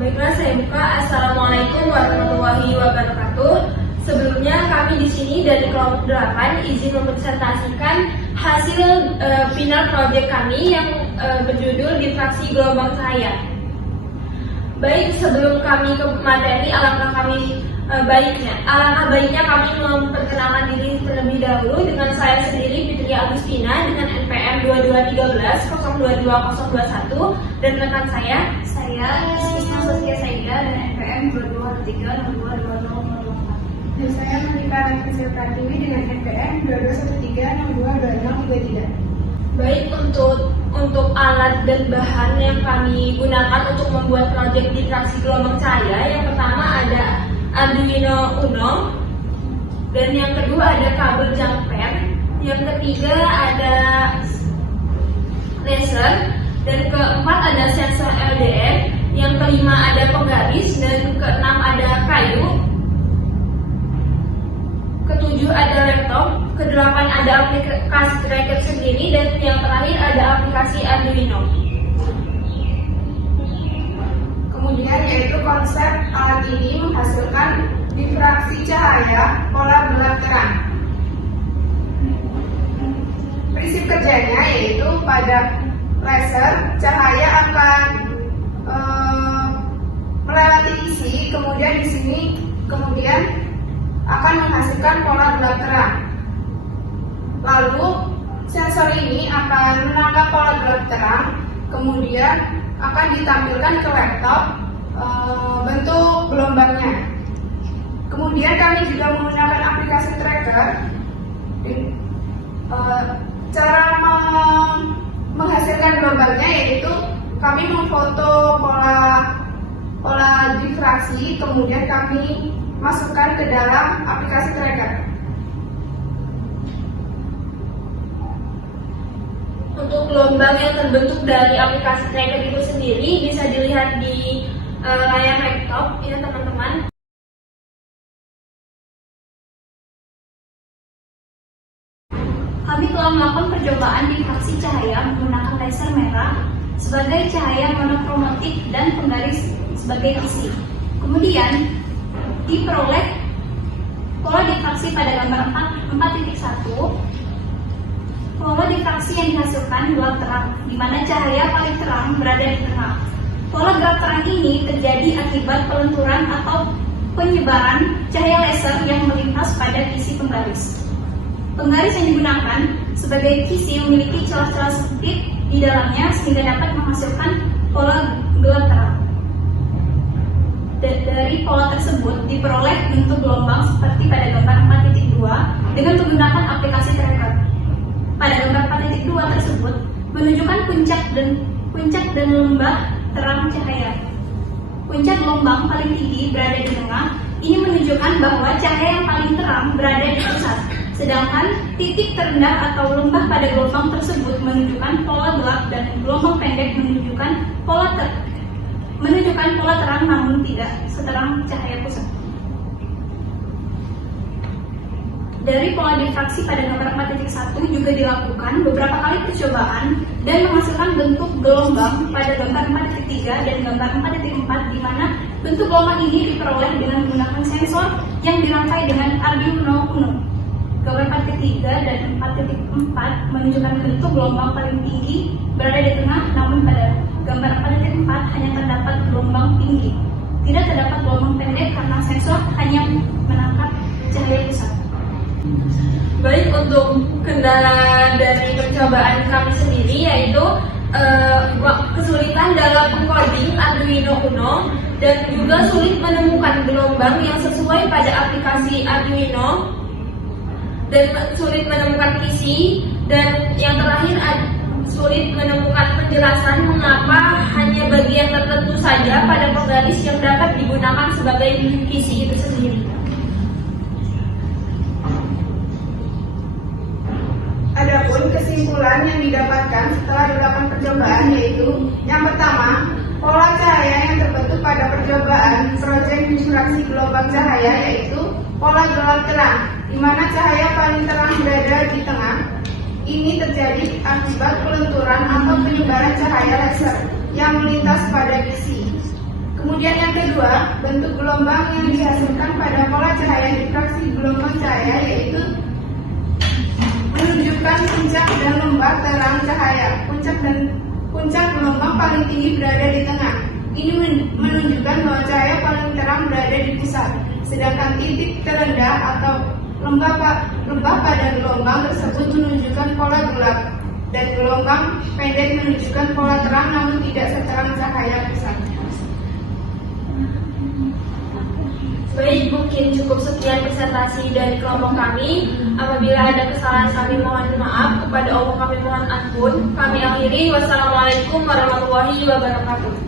Baiklah, saya buka. Assalamualaikum warahmatullahi wabarakatuh. Sebelumnya kami di sini dari kelompok 8 izin mempresentasikan hasil final project kami yang berjudul Diffraksi Gelombang Cahaya. Baik, sebelum kami ke materi, alangkah baiknya kami memperkenalkan diri terlebih dahulu dengan saya sendiri, Fitri Agustina, dengan NPM 2213-022021, dan rekan saya Isma Saskia Saida dengan NPM 2213-022024. Dan saya Monika Raffesil Pratiwi dengan NPM 2213-622033. Baik, untuk alat dan bahan yang kami gunakan untuk membuat proyek diffraksi gelombang cahaya, yang pertama ada Arduino Uno, dan yang kedua ada kabel jumper, yang ketiga ada laser, dan keempat ada sensor LDR, yang kelima ada penggaris, dan keenam ada kayu, ketujuh ada laptop, kedelapan ada aplikasi tracker sendiri, dan yang terakhir ada aplikasi Arduino. Kemudian yaitu konsep alat ini menghasilkan diffraksi cahaya pola gelap terang. Prinsip kerjanya yaitu pada laser cahaya akan melewati isi, kemudian di sini akan menghasilkan pola gelap terang. Lalu sensor ini akan menangkap pola gelap terang, kemudian akan ditampilkan ke laptop bentuk gelombangnya. Kemudian kami juga menggunakan aplikasi tracker. Cara menghasilkan gelombangnya yaitu kami memfoto pola diffraksi, kemudian kami masukkan ke dalam aplikasi tracker. Untuk gelombang yang terbentuk dari aplikasi tracker itu sendiri bisa dilihat di layar laptop ya teman-teman. Kami telah melakukan percobaan diffraksi cahaya menggunakan laser merah sebagai cahaya monokromatik dan penggaris sebagai isi. Kemudian diperoleh pola diffraksi pada gambar 4.1. Pola diffraksi yang dihasilkan gelap terang, di mana cahaya paling terang berada di tengah. Pola gelap terang ini terjadi akibat pelenturan atau penyebaran cahaya laser yang melintas pada kisi penggaris. Penggaris yang digunakan sebagai kisi memiliki celah-celah sempit di dalamnya sehingga dapat menghasilkan pola gelap terang. Dari pola tersebut diperoleh bentuk gelombang seperti pada gambar 4.2 dengan menggunakan aplikasi tracker. Pada gambar 4.2 tersebut menunjukkan puncak dan lembah terang cahaya. Puncak gelombang paling tinggi berada di tengah. Ini menunjukkan bahwa cahaya yang paling terang berada di pusat. Sedangkan titik terendah atau lembah pada gelombang tersebut menunjukkan pola gelap dan gelombang pendek menunjukkan pola terang namun tidak seterang cahaya pusat. Dari pola diffraksi pada gambar 4.1 juga dilakukan beberapa kali percobaan dan menghasilkan bentuk gelombang pada gambar 4.3 dan gambar 4.4, di mana bentuk gelombang ini diperoleh dengan menggunakan sensor yang dirangkai dengan Arduino Uno. Gambar 4.3 dan 4.4 menunjukkan bentuk gelombang paling tinggi berada di tengah, namun pada gambar 4.4 hanya terdapat gelombang tinggi. Tidak terdapat gelombang pendek karena sensor hanya menangkap cahaya pusat. Baik, untuk kendala dari percobaan kami sendiri yaitu kesulitan dalam encoding Arduino Uno dan juga sulit menemukan gelombang yang sesuai pada aplikasi Arduino dan sulit menemukan kisi, dan yang terakhir sulit menemukan penjelasan mengapa hanya bagian tertentu saja pada penggaris yang dapat digunakan sebagai kisi itu sendiri. Adapun kesimpulan yang didapatkan setelah dilakukan percobaan yaitu yang pertama, pola cahaya yang terbentuk pada percobaan proyek diffraksi gelombang cahaya yaitu pola gelap terang, di mana cahaya paling terang berada di tengah. Ini terjadi akibat pelenturan atau penyebaran cahaya laser yang melintas pada kisi. Kemudian yang kedua, bentuk gelombang yang dihasilkan pada pola cahaya difraksi gelombang cahaya yaitu menunjukkan puncak dan lembah terang cahaya. Puncak gelombang paling tinggi berada di tengah. Ini menunjukkan bahwa cahaya paling terang berada di pusat, sedangkan titik terendah atau lembah pada gelombang tersebut menunjukkan pola gelap, dan gelombang pendek menunjukkan pola terang namun tidak seterang cahaya pusat. Baik, mungkin cukup sekian presentasi dari kelompok kami. Apabila ada kesalahan kami mohon maaf, kepada Allah kami mohon ampun. Kami akhiri, wassalamualaikum warahmatullahi wabarakatuh.